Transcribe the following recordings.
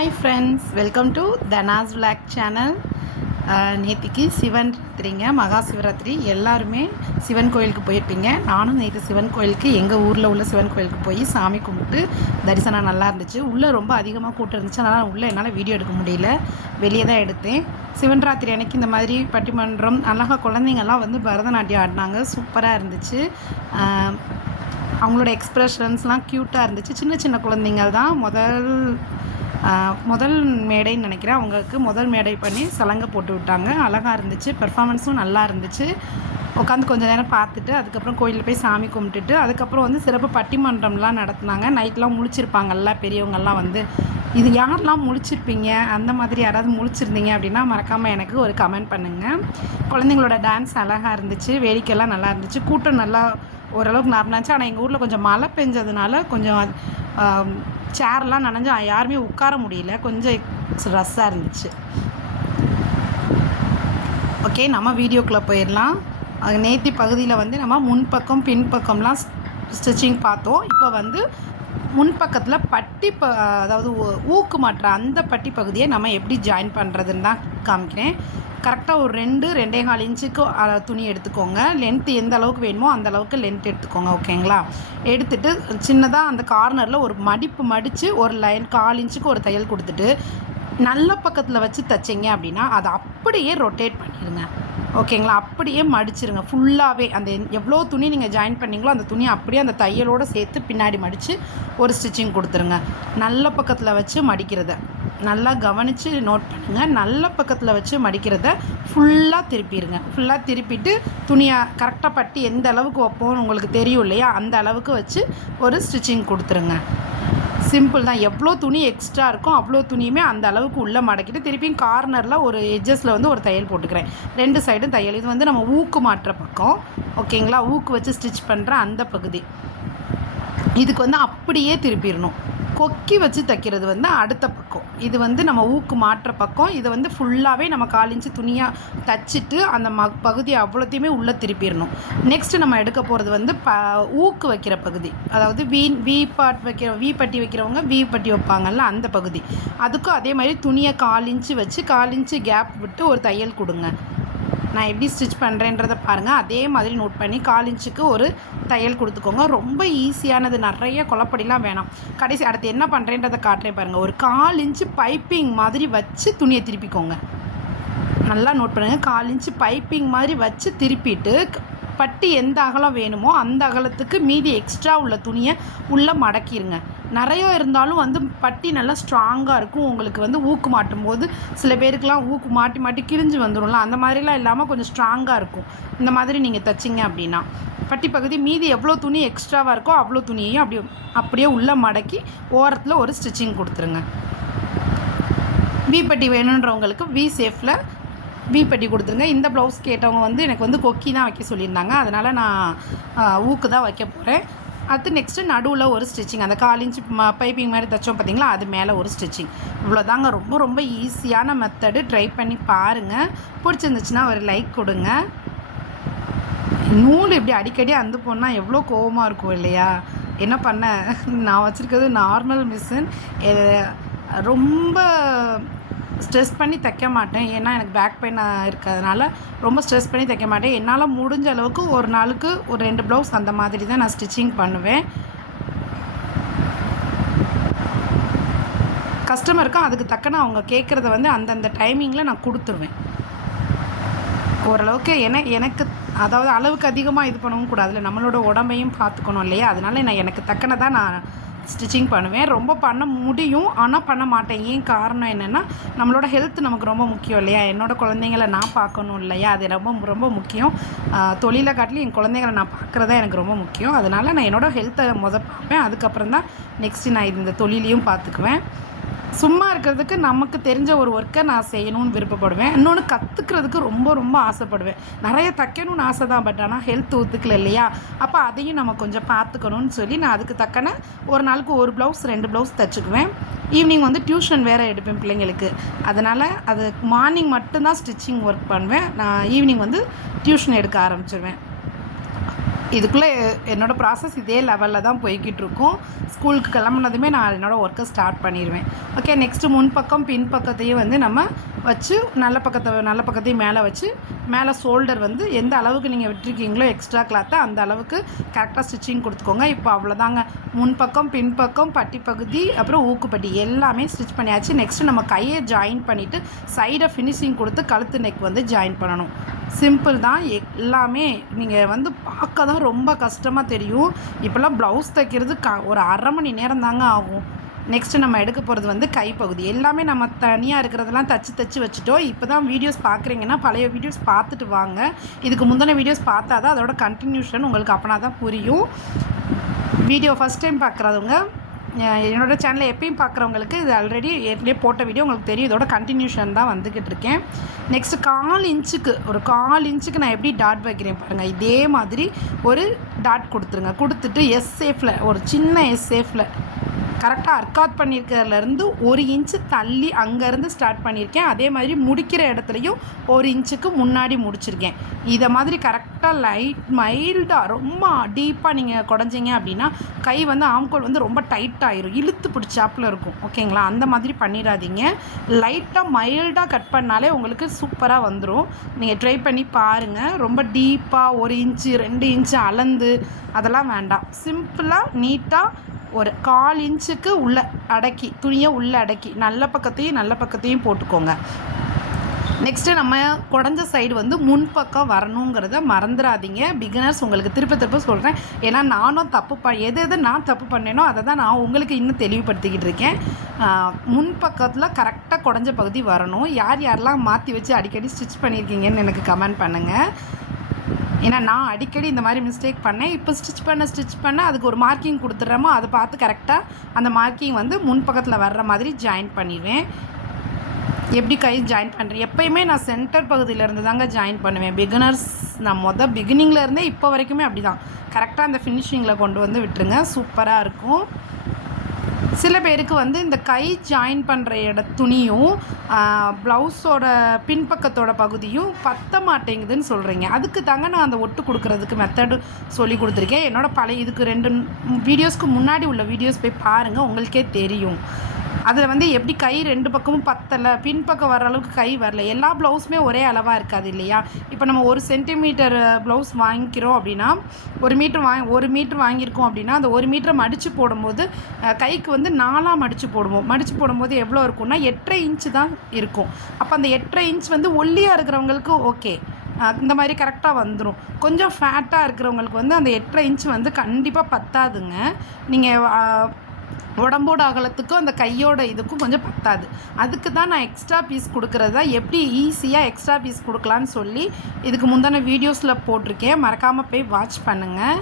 Hi friends, welcome to Dhana's vlog channel. நேற்றுக்கு சிவன் ராத்திரிங்க, மகா சிவராத்திரி. எல்லாருமே சிவன் கோயிலுக்கு போயிருப்பீங்க. நானும் நேற்று சிவன் கோயிலுக்கு எங்கள் ஊரில் உள்ள சிவன் கோயிலுக்கு போய் சாமி கும்பிட்டு தரிசனம் நல்லா இருந்துச்சு. உள்ளே ரொம்ப அதிகமாக கூட்டம் இருந்துச்சு, அதனால் உள்ளே என்னால் வீடியோ எடுக்க முடியல, வெளியே தான் எடுத்தேன். சிவன் ராத்திரி அன்னைக்கு இந்த மாதிரி பட்டிமன்றம் அழகாக குழந்தைங்கள்லாம் வந்து பரதநாட்டியம் ஆடினாங்க. சூப்பராக இருந்துச்சு. அவங்களோட எக்ஸ்ப்ரெஷன்ஸ்லாம் க்யூட்டாக இருந்துச்சு. சின்ன சின்ன குழந்தைங்கள் தான் முதல் மேடைன்னு நினைக்கிறேன். அவங்களுக்கு முதல் மேடை பண்ணி சலங்கை போட்டு விட்டாங்க. அழகாக இருந்துச்சு. பெர்ஃபார்மன்ஸும் நல்லா இருந்துச்சு. உட்காந்து கொஞ்சம் நேரம் பார்த்துட்டு அதுக்கப்புறம் கோயிலில் போய் சாமி கும்பிட்டுட்டு அதுக்கப்புறம் வந்து சிறப்பு பட்டிமன்றம்லாம் நடத்துனாங்க. நைட்லாம் முழிச்சிருப்பாங்கல்ல பெரியவங்கள்லாம் வந்து. இது யாரெல்லாம் முழிச்சிருப்பீங்க, அந்த மாதிரி யாராவது முழிச்சிருந்தீங்க அப்படின்னா மறக்காமல் எனக்கு ஒரு கமெண்ட் பண்ணுங்கள். குழந்தைங்களோட டான்ஸ் அழகாக இருந்துச்சு. வேடிக்கையெல்லாம் நல்லா இருந்துச்சு. கூட்டம் நல்லா ஓரளவுக்கு நார்மலாக இருந்துச்சு. ஆனால் எங்கள் ஊரில் கொஞ்சம் மழை பெஞ்சதுனால கொஞ்சம் சேர்லாம் நனைஞ்சு யாருமே உட்கார முடியல. கொஞ்சம் ரஷ்ஷாக இருந்துச்சு. ஓகே, நம்ம வீடியோக்குள்ளே போயிடலாம். நேத்தி பகுதியில் வந்து நம்ம முன்பக்கம் பின்பக்கம்லாம் ஸ்டிச்சிங் பார்த்தோம். இப்போ வந்து முன்பக்கத்தில் அதாவது ஊக்கு மாற்ற அந்த பட்டி பகுதியை நம்ம எப்படி ஜாயின் பண்ணுறதுன்னு தான் காமிக்கிறேன். கரெக்டாக ஒரு 2-2.25 இன்ச்சுக்கு துணி எடுத்துக்கோங்க. லென்த்து எந்த அளவுக்கு வேணுமோ அந்த அளவுக்கு லென்த் எடுத்துக்கோங்க. ஓகேங்களா? எடுத்துகிட்டு சின்னதாக அந்த கார்னரில் ஒரு மடிப்பு மடித்து ஒரு லைன் 1/4 இன்ச்சுக்கு ஒரு தையல் கொடுத்துட்டு நல்ல பக்கத்தில் வச்சு தைச்சிங்க அப்படின்னா அதை அப்படியே ரொட்டேட் பண்ணிடுங்க. ஓகேங்களா? அப்படியே மடிச்சிருங்க ஃபுல்லாகவே. அந்த எவ்வளோ துணி நீங்கள் ஜாயின் பண்ணிங்களோ அந்த துணி அப்படியே அந்த தையலோடு சேர்த்து பின்னாடி மடித்து ஒரு ஸ்டிச்சிங் கொடுத்துருங்க. நல்ல பக்கத்தில் வச்சு மடிக்கிறத நல்லா கவனித்து நோட் பண்ணுங்கள். நல்ல பக்கத்தில் வச்சு மடிக்கிறத ஃபுல்லாக திருப்பிடுங்க. ஃபுல்லாக திருப்பிட்டு துணியை கரெக்டாக பட்டி எந்த அளவுக்கு வைப்போம்னு உங்களுக்கு தெரியும் இல்லையா, அந்த அளவுக்கு வச்சு ஒரு ஸ்டிச்சிங் கொடுத்துருங்க. சிம்பிள் தான். எவ்வளோ துணி எக்ஸ்ட்ரா இருக்கும் அவ்வளோ துணியுமே அந்த அளவுக்கு உள்ளே மடக்கிட்டு திருப்பியும் கார்னரில் ஒரு எட்ஜஸில் வந்து ஒரு தையல் போட்டுக்கிறேன். 2 சைடும் தையல். இது வந்து நம்ம ஊக்கு மாட்டுற பக்கம். ஓகேங்களா? ஊக்கு வச்சு ஸ்டிச் பண்ணுற அந்த பகுதி. இதுக்கு வந்து அப்படியே திருப்பிடணும். கொக்கி வச்சு தைக்கிறது வந்து அடுத்த பக்கம். இது வந்து நம்ம ஊக்கு மாற்ற பக்கம். இதை வந்து ஃபுல்லாகவே நம்ம 1/4 இன்ச்சு துணியாக தைச்சிட்டு அந்த பகுதியை அவ்வளோத்தையுமே உள்ளே திருப்பிடணும். நெக்ஸ்ட்டு நம்ம எடுக்க போகிறது வந்து ஊக்கு வைக்கிற பகுதி. அதாவது வி பட்டி வைக்கிறவங்க வி பட்டி வைப்பாங்கல்ல அந்த பகுதி. அதுக்கும் அதே மாதிரி துணியை 1/4 இன்ச்சு வச்சு 1/4 இன்ச்சு கேப் விட்டு ஒரு தையல் கொடுங்க. நான் எப்படி ஸ்டிச் பண்ணுறேன்றதை பாருங்கள். அதே மாதிரி நோட் பண்ணி 1/4 இன்ச்சுக்கு ஒரு தையல் கொடுத்துக்கோங்க. ரொம்ப ஈஸியானது, நிறைய குழப்படிலாம் வேணாம். கடைசி அடுத்து என்ன பண்ணுறேன்றதை காட்டுறேன் பாருங்கள். ஒரு 1/4 இன்ச்சு பைப்பிங் மாதிரி வச்சு துணியை திருப்பிக்கோங்க. நல்லா நோட் பண்ணுங்கள். 1/4 இன்ச்சு பைப்பிங் மாதிரி வச்சு திருப்பிட்டு பட்டி எந்த அகலம் வேணுமோ அந்த அகலத்துக்கு மீதி எக்ஸ்ட்ரா உள்ள துணியை உள்ளே மடக்கிடுங்க. நிறைய இருந்தாலும் வந்து பட்டி நல்லா ஸ்ட்ராங்காக இருக்கும். உங்களுக்கு வந்து ஊக்கு மாட்டும் போது சில பேருக்குலாம் ஊக்கு மாட்டி கிழிஞ்சு வந்துடும்ல, அந்த மாதிரிலாம் இல்லாமல் கொஞ்சம் ஸ்ட்ராங்காக இருக்கும். இந்த மாதிரி நீங்கள் தைச்சிங்க அப்படின்னா பட்டி பகுதி மீதி எவ்வளோ துணி எக்ஸ்ட்ராவாக இருக்கோ அவ்வளோ துணியையும் அப்படியே உள்ளே மடக்கி ஓரத்தில் ஒரு ஸ்டிச்சிங் கொடுத்துருங்க. வி பட்டி வேணுன்றவங்களுக்கு வி ஷேப்பில் வி பட்டி கொடுத்துருங்க. இந்த ப்ளவுஸ் கேட்டவங்க வந்து எனக்கு வந்து கொக்கி தான் வைக்க சொல்லியிருந்தாங்க, அதனால் நான் ஊக்கு தான் வைக்க போகிறேன். அடுத்து நெக்ஸ்ட்டு நடுவில் ஒரு ஸ்டிச்சிங். அந்த 1/4 இன்ச்சு பைப்பிங் மாதிரி தைச்சோம் பார்த்தீங்களா, அது மேலே ஒரு ஸ்டிச்சிங். இவ்வளோதாங்க. ரொம்ப ரொம்ப ஈஸியான மெத்தடு. ட்ரை பண்ணி பாருங்கள். பிடிச்சிருந்துச்சுன்னா ஒரு லைக் கொடுங்க. நூல் இப்படி அடிக்கடி அந்து போனால் எவ்வளோ கோவமாக இருக்கும் இல்லையா? என்ன பண்ண, நான் வச்சுருக்கிறது நார்மல் மிஷின். ரொம்ப ஸ்ட்ரெஸ் பண்ணி தைக்க மாட்டேன். ஏன்னா எனக்கு பேக் பெயின் இருக்கிறதுனால ரொம்ப ஸ்ட்ரெஸ் பண்ணி தைக்க மாட்டேன். என்னால் முடிஞ்ச அளவுக்கு ஒரு நாளுக்கு ஒரு 2 ப்ளவுஸ் அந்த மாதிரி தான் நான் ஸ்டிச்சிங் பண்ணுவேன். கஸ்டமருக்கு அதுக்கு தக்கன அவங்க கேட்குறத வந்து அந்தந்த டைமிங்கில் நான் கொடுத்துருவேன். ஓரளவுக்கு எனக்கு அதாவது அளவுக்கு அதிகமாக இது பண்ணவும் கூடாதுல்ல, நம்மளோட உடம்பையும் பார்த்துக்கணும் இல்லையா? அதனால் எனக்கு தக்கனதான் நான் ஸ்டிச்சிங் பண்ணுவேன். ரொம்ப பண்ண முடியும், ஆனால் பண்ண மாட்டேன். ஏன் காரணம் என்னென்னா, நம்மளோட ஹெல்த் நமக்கு ரொம்ப முக்கியம் இல்லையா? என்னோடய குழந்தைங்கள நான் பார்க்கணும் இல்லையா? அது ரொம்ப ரொம்ப முக்கியம். தொழிலை காட்டிலும் என் குழந்தைங்கள நான் பார்க்குறதா எனக்கு ரொம்ப முக்கியம். அதனால் நான் என்னோடய ஹெல்த்தை பார்ப்பேன். அதுக்கப்புறம் தான் நெக்ஸ்ட்டு நான் இந்த தொழிலையும் பார்த்துக்குவேன். சும்மா இருக்கிறதுக்கு நமக்கு தெரிஞ்ச ஒரு ஒர்க்கை நான் செய்யணும்னு விருப்பப்படுவேன். இன்னொன்று கற்றுக்கிறதுக்கு ரொம்ப ரொம்ப ஆசைப்படுவேன். நிறைய தைக்கணும்னு ஆசை தான், பட் ஆனால் ஹெல்த் ஒத்துக்கல இல்லையா? அப்போ அதையும் நம்ம கொஞ்சம் பார்த்துக்கணும்னு சொல்லி நான் அதுக்கு தக்கன ஒரு நாளுக்கு 1 ப்ளவுஸ் 2 ப்ளவுஸ் தைச்சிக்குவேன். ஈவினிங் வந்து டியூஷன் வேறு எடுப்பேன் பிள்ளைங்களுக்கு. அதனால் அது மார்னிங் மட்டும்தான் ஸ்டிச்சிங் ஒர்க் பண்ணுவேன். நான் ஈவினிங் வந்து டியூஷன் எடுக்க ஆரம்பிச்சிருவேன். இதுக்குள்ளே என்னோடய ப்ராசஸ் இதே லெவலில் தான் போய்கிட்டு இருக்கும். ஸ்கூலுக்கு கிளம்புனதுமே நான் என்னோடய ஒர்க்கை ஸ்டார்ட் பண்ணிடுவேன். ஓகே, நெக்ஸ்ட்டு முன்பக்கம் பின்பக்கத்தையும் வந்து நம்ம வச்சு நல்ல பக்கத்தையும் மேலே வச்சு மேலே ஷோல்டர் வந்து எந்த அளவுக்கு நீங்கள் விட்டுருக்கீங்களோ எக்ஸ்ட்ரா கிளாத்தை அந்த அளவுக்கு கரெக்டாக ஸ்டிச்சிங் கொடுத்துக்கோங்க. இப்போ அவ்வளோதாங்க. முன்பக்கம் பின்பக்கம் பட்டி பகுதி அப்புறம் ஊக்குப்பட்டி எல்லாமே ஸ்டிச் பண்ணியாச்சு. நெக்ஸ்ட்டு நம்ம கையை ஜாயின் பண்ணிவிட்டு சைடை ஃபினிஷிங் கொடுத்து கழுத்து நெக் வந்து ஜாயின் பண்ணணும். சிம்பிள் தான் எல்லாமே. நீங்கள் வந்து பார்க்க தான் ரொம்ப கஷ்டமாக தெரியும். இப்போல்லாம் ப்ளவுஸ் தைக்கிறது ஒரு அரை மணி நேரம் தாங்க ஆகும். நெக்ஸ்ட்டு நம்ம எடுக்க போகிறது வந்து கைப்பகுதி. எல்லாமே நம்ம தனியாக இருக்கிறதெல்லாம் தச்சு வச்சுட்டோம். இப்போ தான் வீடியோஸ் பார்க்குறீங்கன்னா பழைய வீடியோஸ் பார்த்துட்டு வாங்க. இதுக்கு முந்தின வீடியோஸ் பார்த்தா தான் அதோட கண்டினியூஷன் உங்களுக்கு அப்போனா தான் புரியும். வீடியோ ஃபஸ்ட் டைம் பார்க்குறவங்க என்னோடய சேனலை எப்பயும் பார்க்குறவங்களுக்கு இது ஆல்ரெடி ஏற்கனவே போட்ட வீடியோ உங்களுக்கு தெரியும். இதோட கண்டினியூஷன் தான் வந்துக்கிட்டு இருக்கேன். நெக்ஸ்ட்டு 1/4 இன்ச்சுக்கு நான் எப்படி டாட் வைக்கிறேன் பாருங்கள். இதே மாதிரி ஒரு டாட் கொடுத்துருங்க. கொடுத்துட்டு எஸ் ஷேப்பில் ஒரு சின்ன எஸ் ஷேப்பில் கரெக்டாக அர்க்காத் பண்ணியிருக்கிறதுலேருந்து 1 இன்ச்சு தள்ளி அங்கேருந்து ஸ்டார்ட் பண்ணியிருக்கேன். அதே மாதிரி முடிக்கிற இடத்துலையும் 1 இன்ச்சுக்கு முன்னாடி முடிச்சிருக்கேன். இதை மாதிரி கரெக்டாக மைல்டாக ரொம்ப டீப்பாக நீங்கள் குடஞ்சிங்க அப்படின்னா கை வந்து ஆம்கோல் வந்து ரொம்ப டைட்டாகிடும், இழுத்து பிடிச்சாப்பில் இருக்கும். ஓகேங்களா, அந்த மாதிரி பண்ணிடாதீங்க. லைட்டாக மைல்டாக கட் பண்ணாலே உங்களுக்கு சூப்பராக வந்துடும். நீங்கள் ட்ரை பண்ணி பாருங்கள். ரொம்ப டீப்பாக 1 இன்ச்சு 2 இன்ச்சு அளந்து அதெல்லாம் வேண்டாம். சிம்பிளாக நீட்டாக ஒரு 1/4 இன்ச்சுக்கு உள்ளே அடக்கி துணியை உள்ளே அடக்கி நல்ல பக்கத்தையும் போட்டுக்கோங்க. நெக்ஸ்ட்டு நம்ம குடஞ்ச சைடு வந்து முன்பக்கம் வரணுங்கிறத மறந்துடாதீங்க. பிகினர்ஸ் உங்களுக்கு திருப்ப சொல்கிறேன். ஏன்னா நானும் எது நான் தப்பு பண்ணேனோ அதை தான் நான் உங்களுக்கு இன்னும் தெளிவுபடுத்திக்கிட்டு இருக்கேன். முன்பக்கத்தில் கரெக்டாக குடஞ்ச பகுதி வரணும். யாரெல்லாம் மாற்றி வச்சு அடிக்கடி ஸ்டிச் பண்ணியிருக்கீங்கன்னு எனக்கு கமெண்ட் பண்ணுங்கள். ஏன்னா நான் அடிக்கடி இந்த மாதிரி மிஸ்டேக் பண்ணேன். இப்போ ஸ்டிச் பண்ண அதுக்கு ஒரு மார்க்கிங் கொடுத்துட்றோமோ அதை பார்த்து கரெக்டாக அந்த மார்க்கிங் வந்து முன்பக்கத்தில் வர்ற மாதிரி ஜாயின் பண்ணிடுவேன். எப்படி கை ஜாயின் பண்ணுறேன் எப்போயுமே நான் சென்டர் பகுதியிலேருந்து தாங்க ஜாயின் பண்ணுவேன். பிகினர்ஸ் நான் பிகினிங்கில் இருந்தே இப்போ வரைக்குமே அப்படி தான் கரெக்டாக அந்த ஃபினிஷிங்கில் கொண்டு வந்து விட்டுருங்க. சூப்பராக இருக்கும். சில பேருக்கு வந்து இந்த கை ஜாயின் பண்ணுற துணியும் ப்ளவுஸோட பின்பக்கத்தோட பகுதியும் பத்த மாட்டேங்குதுன்னு சொல்கிறீங்க. அதுக்கு தாங்க நான் அந்த ஒட்டு கொடுக்குறதுக்கு மெத்தடு சொல்லி கொடுத்துருக்கேன். என்னோடய பழைய இதுக்கு 2 வீடியோஸ்க்கு முன்னாடி உள்ள வீடியோஸ் போய் பாருங்கள், உங்களுக்கே தெரியும். அதில் வந்து எப்படி கை 2 பக்கமும் பத்தலை, பின்பக்கம் வர அளவுக்கு கை வரல. எல்லா ப்ளவுஸுமே ஒரே அளவாக இருக்காது இல்லையா. இப்போ நம்ம 1 சென்டிமீட்டர் ப்ளவுஸ் வாங்கிக்கிறோம் அப்படின்னா 1 மீட்டர் வாங்கியிருக்கோம் அப்படின்னா அந்த 1 மீட்டரை மடித்து போடும்போது கைக்கு வந்து 4ஆக மடித்து போடும்போது எவ்வளோ இருக்கும்னா 8.5 இன்ச்சு தான் இருக்கும். அப்போ அந்த 8.5 இன்ச் வந்து ஒல்லியாக இருக்கிறவங்களுக்கு ஓகே, இந்த மாதிரி கரெக்டாக வந்துடும். கொஞ்சம் ஃபேட்டாக இருக்கிறவங்களுக்கு வந்து அந்த 8.5 இன்ச் வந்து கண்டிப்பாக பத்தாதுங்க. நீங்கள் உடம்போட அகலத்துக்கும் அந்த கையோட இதுக்கும் கொஞ்சம் பத்தாது. அதுக்கு தான் நான் எக்ஸ்ட்ரா பீஸ் கொடுக்குறதா எப்படி ஈஸியாக எக்ஸ்ட்ரா பீஸ் கொடுக்கலான்னு சொல்லி இதுக்கு முந்தான வீடியோஸில் போட்டிருக்கேன். மறக்காமல் போய் வாட்ச் பண்ணுங்கள்.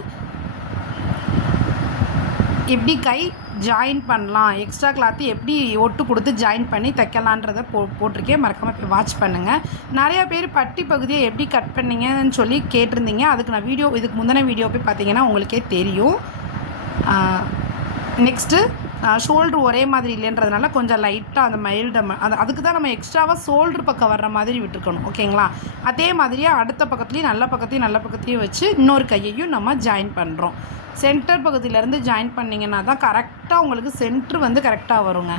எப்படி கை ஜாயின் பண்ணலாம், எக்ஸ்ட்ரா கிளாத்து எப்படி ஒட்டு கொடுத்து ஜாயின் பண்ணி தைக்கலான்றதை போட்டிருக்கேன். மறக்காமல் போய் வாட்ச் பண்ணுங்கள். நிறையா பேர் பட்டி பகுதியை எப்படி கட் பண்ணிங்கன்னு சொல்லி கேட்டிருந்தீங்க. அதுக்கு நான் இதுக்கு முந்தின வீடியோ போய் பார்த்தீங்கன்னா உங்களுக்கே தெரியும். நெக்ஸ்ட்டு ஷோல்ட்ரு ஒரே மாதிரி இல்லைன்றதுனால கொஞ்சம் லைட்டாக அந்த அதுக்கு தான் நம்ம எக்ஸ்ட்ராவாக ஷோல்ட்ரு பக்கம் வர்ற மாதிரி விட்டுருக்கணும். ஓகேங்களா, அதே மாதிரியே அடுத்த பக்கத்துலேயும் நல்ல பக்கத்தையும் வச்சு இன்னொரு கையையும் நம்ம ஜாயின் பண்ணுறோம். சென்டர் பகுதியிலேருந்து ஜாயின் பண்ணிங்கன்னா தான் கரெக்டாக உங்களுக்கு சென்ட்ரு வந்து கரெக்டாக வருங்க.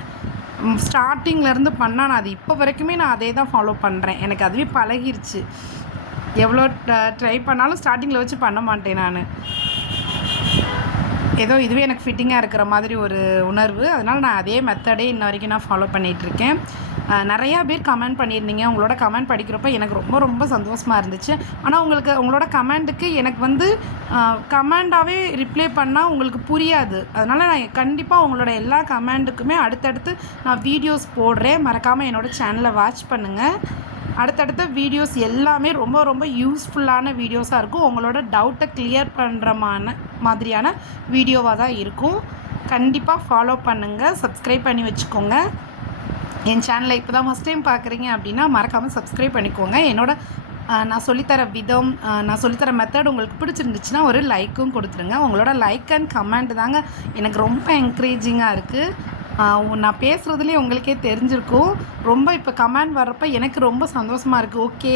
ஸ்டார்டிங்லேருந்து பண்ணால் நான் அது இப்போ வரைக்குமே நான் அதே தான் ஃபாலோ பண்ணுறேன். எனக்கு அதுவே பழகிருச்சு. எவ்வளோ ட்ரை பண்ணாலும் ஸ்டார்டிங்கில் வச்சு பண்ண மாட்டேன் நான். ஏதோ இதுவே எனக்கு ஃபிட்டிங்காக இருக்கிற மாதிரி ஒரு உணர்வு. அதனால் நான் அதே மெத்தடே இன்ன வரைக்கும் நான் ஃபாலோ பண்ணிகிட்ருக்கேன். நிறையா பேர் கமெண்ட் பண்ணியிருந்தீங்க. உங்களோட கமெண்ட் படிக்கிறப்ப எனக்கு ரொம்ப ரொம்ப சந்தோஷமாக இருந்துச்சு. ஆனால் உங்களோட கமெண்ட்டுக்கு எனக்கு வந்து கமெண்டாகவே ரிப்ளை பண்ணால் உங்களுக்கு புரியாது. அதனால் நான் கண்டிப்பாக உங்களோட எல்லா கமெண்ட்டுக்குமே அடுத்தடுத்து நான் வீடியோஸ் போடுறேன். மறக்காமல் என்னோடய சேனலை வாட்ச் பண்ணுங்கள். அடுத்தடுத்த வீடியோஸ் எல்லாமே ரொம்ப ரொம்ப யூஸ்ஃபுல்லான வீடியோஸாக இருக்கும். உங்களோட டவுட்டை கிளியர் பண்ணுற மாதிரியான வீடியோவாக தான் இருக்கும். கண்டிப்பாக ஃபாலோ பண்ணுங்கள், சப்ஸ்கிரைப் பண்ணி வச்சுக்கோங்க. என் சேனலை இப்போ தான் ஃபஸ்ட் டைம் பார்க்குறீங்க அப்படின்னா மறக்காமல் சப்ஸ்கிரைப் பண்ணிக்கோங்க. நான் சொல்லித்தர விதம், நான் சொல்லித்தர மெத்தட் உங்களுக்கு பிடிச்சிருந்துச்சுன்னா ஒரு லைக்கும் கொடுத்துருங்க. உங்களோட லைக் அண்ட் கமெண்ட் தாங்க எனக்கு ரொம்ப என்கரேஜிங்காக இருக்குது. நான் பேசுகிறதுலேயே உங்களுக்கே தெரிஞ்சிருக்கும். ரொம்ப இப்போ கமெண்ட் வர்றப்ப எனக்கு ரொம்ப சந்தோஷமாக இருக்குது. ஓகே,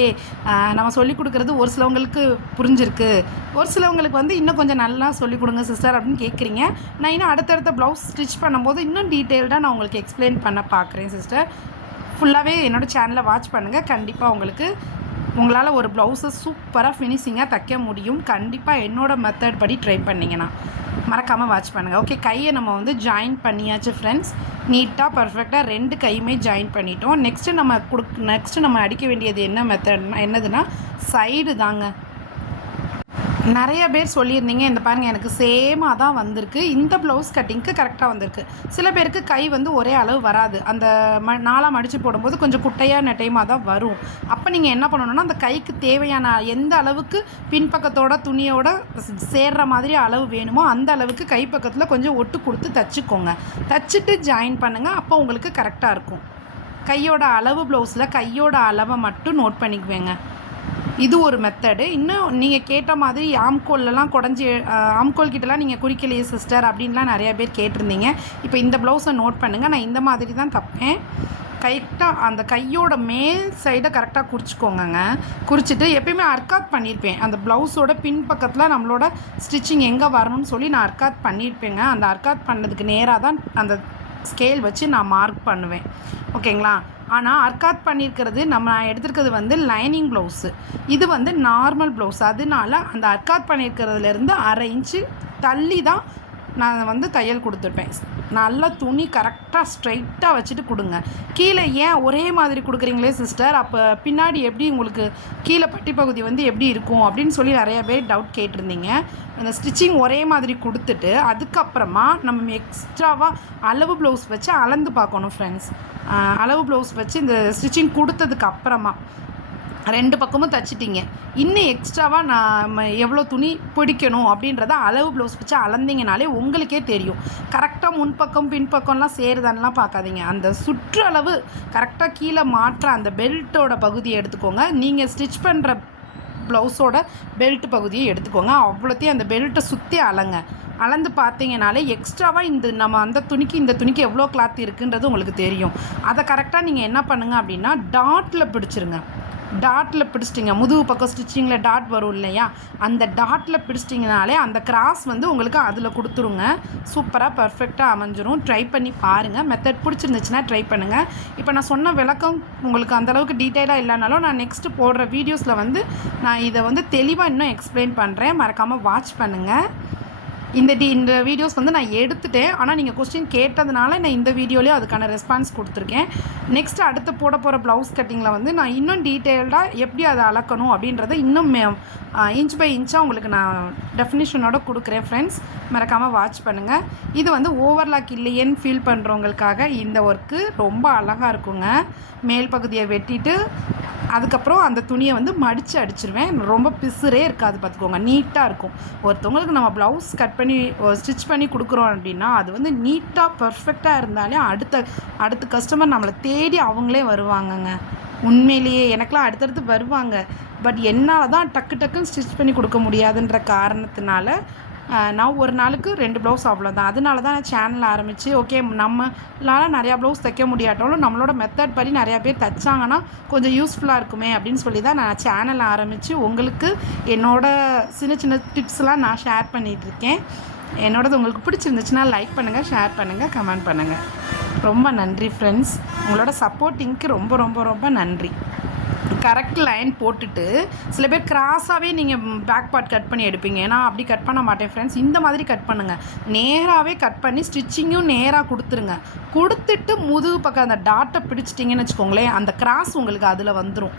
நம்ம சொல்லிக் கொடுக்குறது ஒரு சிலவங்களுக்கு புரிஞ்சிருக்கு, ஒரு சிலவங்களுக்கு வந்து இன்னும் கொஞ்சம் நல்லா சொல்லிக் கொடுங்க சிஸ்டர் அப்படின்னு கேட்குறீங்க. நான் இன்னும் அடுத்தடுத்த ப்ளவுஸ் ஸ்டிச் பண்ணும்போது இன்னும் டீட்டெயில்டாக நான் உங்களுக்கு எக்ஸ்பிளைன் பண்ண பார்க்குறேன் சிஸ்டர். ஃபுல்லாகவே என்னோடய சேனலை வாட்ச் பண்ணுங்கள். கண்டிப்பாக உங்களால் ஒரு ப்ளவுஸை சூப்பராக ஃபினிஷிங்காக தைக்க முடியும். கண்டிப்பாக என்னோடய மெத்தட் படி ட்ரை பண்ணிங்கன்னா மறக்காமல் வாட்ச் பண்ணுங்கள். ஓகே, கையை நம்ம வந்து ஜாயின் பண்ணியாச்சு ஃப்ரெண்ட்ஸ். நீட்டாக பர்ஃபெக்டாக 2 கையுமே ஜாயின் பண்ணிட்டோம். நெக்ஸ்ட்டு நம்ம அடிக்க வேண்டியது என்னதுன்னா சைடு தாங்க. நிறைய பேர் சொல்லியிருந்தீங்க, இந்த பாருங்கள் எனக்கு சேமாக தான் வந்திருக்கு. இந்த ப்ளவுஸ் கட்டிங்க்கு கரெக்டாக வந்திருக்கு. சில பேருக்கு கை வந்து ஒரே அளவு வராது. அந்த நாளாக மடித்து போடும்போது கொஞ்சம் குட்டையாக நெட்டையமாக தான் வரும். அப்போ நீங்கள் என்ன பண்ணணுன்னா, அந்த கைக்கு தேவையான எந்த அளவுக்கு பின்பக்கத்தோட துணியோட சேர்கிற மாதிரி அளவு வேணுமோ அந்த அளவுக்கு கைப்பக்கத்தில் கொஞ்சம் ஒட்டு கொடுத்து தைச்சிக்கோங்க. தைச்சிட்டு ஜாயின் பண்ணுங்கள். அப்போ உங்களுக்கு கரெக்டாக இருக்கும். கையோட அளவு ப்ளவுஸில் கையோட அளவை மட்டும் நோட் பண்ணிக்குவேங்க. இது ஒரு மெத்தடு. இன்னும் நீங்கள் கேட்ட மாதிரி ஆம்கோல்லாம் ஆம்கோல் கிட்டலாம் நீங்கள் குறிக்கலையே சிஸ்டர் அப்படின்லாம் நிறையா பேர் கேட்டிருந்தீங்க. இப்போ இந்த ப்ளவுஸை நோட் பண்ணுங்கள். நான் இந்த மாதிரி தான் தைப்பேன். கரெக்டாக அந்த கையோட மேல் சைடை கரெக்டாக குறிச்சிக்கோங்க. குறிச்சிட்டு எப்பயுமே அர்க்காத் பண்ணியிருப்பேன். அந்த ப்ளவுஸோட பின்பக்கத்தில் நம்மளோட ஸ்டிச்சிங் எங்கே வரணும்னு சொல்லி நான் அர்க்காத் பண்ணியிருப்பேங்க. அந்த அர்க்காத் பண்ணதுக்கு நேராக தான் அந்த ஸ்கேல் வச்சு நான் மார்க் பண்ணுவேன். ஓகேங்களா? ஆனால் அர்க்காத் பண்ணியிருக்கிறது நான் எடுத்துருக்கிறது வந்து லைனிங் ப்ளவுஸு. இது வந்து நார்மல் ப்ளவுஸ். அதனால அந்த அர்க்காத் பண்ணியிருக்கிறதுலேருந்து 1/2 இன்ச்சு தள்ளி தான் நான் வந்து தையல் கொடுத்துருப்பேன். நல்லா துணி கரெக்டாக ஸ்ட்ரைட்டாக வச்சுட்டு கொடுங்க. கீழே ஏன் ஒரே மாதிரி கொடுக்குறீங்களே சிஸ்டர், அப்போ பின்னாடி எப்படி உங்களுக்கு கீழே பட்டி பகுதி வந்து எப்படி இருக்கும் அப்படின்னு சொல்லி நிறைய பேர் டவுட் கேட்டிருந்தீங்க. அந்த ஸ்டிச்சிங் ஒரே மாதிரி கொடுத்துட்டு அதுக்கப்புறமா நம்ம எக்ஸ்ட்ராவாக அளவு ப்ளவுஸ் வச்சு அளந்து பார்க்கணும் ஃப்ரெண்ட்ஸ். அளவு ப்ளவுஸ் வச்சு இந்த ஸ்டிச்சிங் கொடுத்ததுக்கு அப்புறமா 2 பக்கமும் தைச்சிட்டிங்க. இன்னும் எக்ஸ்ட்ராவாக நான் எவ்வளோ துணி பிடிக்கணும் அப்படின்றத அளவு ப்ளவுஸ் வச்சு அளந்தீங்கனாலே உங்களுக்கே தெரியும். கரெக்டாக முன்பக்கம் பின்பக்கம்லாம் சேருதான்லாம் பார்க்காதீங்க. அந்த சுற்றளவு கரெக்டாக கீழே மாற்ற அந்த பெல்ட்டோட பகுதியை எடுத்துக்கோங்க. நீங்கள் ஸ்டிச் பண்ணுற ப்ளவுஸோட பெல்ட் பகுதியை எடுத்துக்கோங்க. அவ்வளோத்தையும் அந்த பெல்ட்டை சுற்றி அளந்து பார்த்தீங்கனாலே எக்ஸ்ட்ராவாக நம்ம அந்த துணிக்கு இந்த துணிக்கு எவ்வளோ கிளாத் இருக்குன்றது உங்களுக்கு தெரியும். அதை கரெக்டாக நீங்கள் என்ன பண்ணுங்கள் அப்படின்னா டாட்டில் பிடிச்சிருங்க. டாட்டில் பிடிச்சிட்டிங்க, முதுகு பக்கம் ஸ்டிச்சிங்கில் டாட் வரும் இல்லையா, அந்த டாட்டில் பிடிச்சிட்டிங்கனாலே அந்த கிராஸ் வந்து உங்களுக்கு அதில் கொடுத்துருங்க. சூப்பராக பர்ஃபெக்டாக அமைஞ்சிரும். ட்ரை பண்ணி பாருங்கள். மெத்தட் பிடிச்சிருந்துச்சுன்னா ட்ரை பண்ணுங்கள். இப்போ நான் சொன்ன விளக்கம் உங்களுக்கு அந்தளவுக்கு டீட்டெயிலாக இல்லைனாலும் நான் நெக்ஸ்ட்டு போடுற வீடியோஸில் வந்து நான் இதை வந்து தெளிவாக இன்னும் எக்ஸ்பிளைன் பண்ணுறேன். மறக்காமல் வாட்ச் பண்ணுங்கள். இந்த வீடியோஸ் வந்து நான் எடுத்துட்டேன். ஆனால் நீங்கள் கொஸ்டின் கேட்டதுனால நான் இந்த வீடியோலேயே அதுக்கான ரெஸ்பான்ஸ் கொடுத்துருக்கேன். நெக்ஸ்ட்டு அடுத்து போட போகிற ப்ளவுஸ் கட்டிங்கில் வந்து நான் இன்னும் டீட்டெயில்டாக எப்படி அதை அளக்கணும் அப்படின்றத இன்னும் இன்ச் பை இன்ச்சாக உங்களுக்கு நான் டெஃபினிஷனோட கொடுக்குறேன் ஃப்ரெண்ட்ஸ். மறக்காமல் வாட்ச் பண்ணுங்கள். இது வந்து ஓவர்லாக் இல்லையேன்னு ஃபீல் பண்ணுறவங்களுக்காக இந்த ஒர்க்கு ரொம்ப அழகாக இருக்குங்க. மேல் பகுதியை வெட்டிட்டு அதுக்கப்புறம் அந்த துணியை வந்து மடித்து அடிச்சிருவேன். ரொம்ப பிசுரே இருக்காது பார்த்துக்கோங்க, நீட்டாக இருக்கும். ஒருத்தவங்களுக்கு நம்ம ப்ளவுஸ் கட் பண்ணி ஸ்டிச் பண்ணி கொடுக்குறோம் அப்படின்னா அது வந்து நீட்டாக பர்ஃபெக்டாக இருந்தாலே அடுத்த கஸ்டமர் நம்மளை தேடி அவங்களே வருவாங்கங்க. உண்மையிலேயே எனக்கெலாம் அடுத்தடுத்து வருவாங்க. பட் என்னால் தான் டக்குன்னு ஸ்டிச் பண்ணி கொடுக்க முடியாதுன்ற காரணத்தினால நான் ஒரு நாளுக்கு 2 ப்ளவுஸ் அவ்வளோதான். அதனால தான் நான் சேனல் ஆரம்பித்து ஓகே நம்மளால் நிறையா ப்ளவுஸ் தைக்க முடியாட்டாலும் நம்மளோட மெத்தட் படி நிறையா பேர் தைச்சாங்கன்னா கொஞ்சம் யூஸ்ஃபுல்லாக இருக்குமே அப்படின்னு சொல்லி தான் நான் சேனல் ஆரம்பித்து உங்களுக்கு என்னோடய சின்ன டிப்ஸ்லாம் நான் ஷேர் பண்ணிகிட்ருக்கேன். என்னோடது உங்களுக்கு பிடிச்சிருந்துச்சுன்னா லைக் பண்ணுங்கள், ஷேர் பண்ணுங்கள், கமெண்ட் பண்ணுங்கள். ரொம்ப நன்றி ஃப்ரெண்ட்ஸ். உங்களோட சப்போர்ட்டிங்க்கு ரொம்ப ரொம்ப ரொம்ப நன்றி. கரெக்ட் லைன் போட்டுட்டு சில பேர் கிராஸாகவே நீங்கள் பேக் பார்ட் கட் பண்ணி எடுப்பீங்க. ஏன்னா அப்படி கட் பண்ண மாட்டேன் ஃப்ரெண்ட்ஸ். இந்த மாதிரி கட் பண்ணுங்கள். நேராகவே கட் பண்ணி ஸ்டிச்சிங்கும் நேராக கொடுத்துருங்க. கொடுத்துட்டு முதுகு பக்கம் அந்த டாட்டை பிடிச்சிட்டிங்கன்னு வச்சுக்கோங்களேன், அந்த கிராஸ் உங்களுக்கு அதில் வந்துடும்.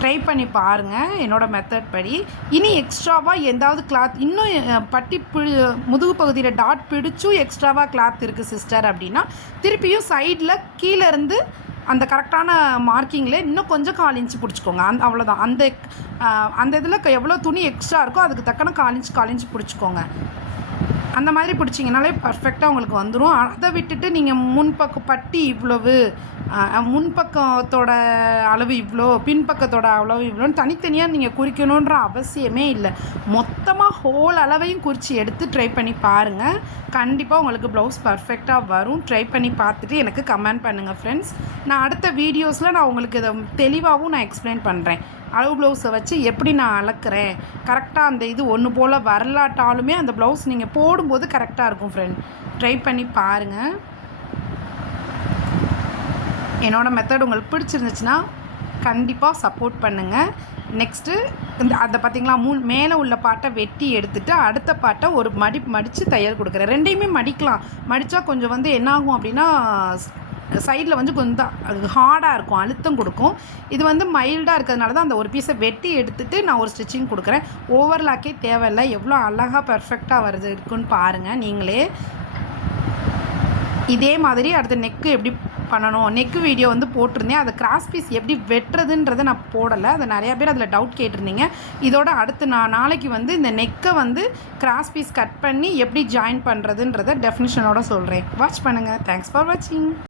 ட்ரை பண்ணி பாருங்கள் என்னோடய மெத்தட் படி. இனி எக்ஸ்ட்ராவாக எந்தாவது கிளாத் இன்னும் முதுகு பகுதியில் டாட் பிடிச்சும் எக்ஸ்ட்ராவாக கிளாத் இருக்குது சிஸ்டர் அப்படின்னா திருப்பியும் சைடில் கீழேருந்து அந்த கரெக்டான மார்க்கிங்கில் இன்னும் கொஞ்சம் 1/4 இன்ச்சு பிடிச்சிக்கோங்க. அவ்வளோதான். அந்த அந்த இதில் எவ்வளோ துணி எக்ஸ்ட்ரா இருக்கோ அதுக்கு தக்கன 1/4 இன்ச் பிடிச்சிக்கோங்க. அந்த மாதிரி பிடிச்சிங்கனாலே பர்ஃபெக்டாக உங்களுக்கு வந்துடும். அதை விட்டுட்டு நீங்கள் முன்பக்கம் பட்டி இவ்வளவு, முன்பக்கத்தோட அளவு இவ்வளோ, பின்பக்கத்தோட அளவு இவ்வளோன்னு தனித்தனியாக நீங்கள் குறிக்கணுன்ற அவசியமே இல்லை. மொத்தமாக ஹோல் அளவையும் குறித்து எடுத்து ட்ரை பண்ணி பாருங்கள். கண்டிப்பாக உங்களுக்கு ப்ளவுஸ் பர்ஃபெக்டாக வரும். ட்ரை பண்ணி பார்த்துட்டு எனக்கு கமெண்ட் பண்ணுங்கள் ஃப்ரெண்ட்ஸ். நான் அடுத்த வீடியோஸில் நான் உங்களுக்கு இதை தெளிவாகவும் நான் எக்ஸ்பிளைன் பண்ணுறேன். அளவு ப்ளவுஸை வச்சு எப்படி நான் அளக்கிறேன், கரெக்டாக அந்த இது ஒன்று போல் வரலாட்டாலுமே அந்த ப்ளவுஸ் நீங்கள் போடும்போது கரெக்டாக இருக்கும் ஃப்ரெண்ட். ட்ரை பண்ணி பாருங்கள். என்னோடய மெத்தட் உங்களுக்கு பிடிச்சிருந்துச்சுன்னா கண்டிப்பாக சப்போர்ட் பண்ணுங்கள். நெக்ஸ்ட்டு அதை பார்த்திங்களா, மேலே உள்ள பாட்டை வெட்டி எடுத்துகிட்டு அடுத்த பாட்டை ஒரு மடித்து தையல் கொடுக்குறேன். ரெண்டையுமே மடிக்கலாம். மடித்தா கொஞ்சம் வந்து என்னாகும் அப்படின்னா சைடில் வந்து கொஞ்சம் அது ஹார்டாக இருக்கும், அழுத்தம் கொடுக்கும். இது வந்து மைல்டாக இருக்கிறதுனால தான் அந்த ஒரு பீஸை வெட்டி எடுத்துகிட்டு நான் ஒரு ஸ்டிச்சிங் கொடுக்குறேன். ஓவர்லாக்கே தேவையில்லை. எவ்வளோ அழகாக பர்ஃபெக்டாக வருது இருக்குன்னு பாருங்கள் நீங்களே. இதே மாதிரி அடுத்த நெக்கு எப்படி பண்ணணும், நெக்கு வீடியோ வந்து போட்டிருந்தேன். அதை கிராஸ் பீஸ் எப்படி வெட்டுறதுன்றதை நான் போடலை. அதை நிறையா பேர் அதில் டவுட் கேட்டிருந்தீங்க. இதோட அடுத்து நான் நாளைக்கு வந்து இந்த நெக்கை வந்து கிராஸ் பீஸ் கட் பண்ணி எப்படி ஜாயின் பண்ணுறதுன்றதை டெஃபினிஷனோட சொல்கிறேன். வாட்ச் பண்ணுங்கள். தேங்க்ஸ் ஃபார் வாட்சிங்.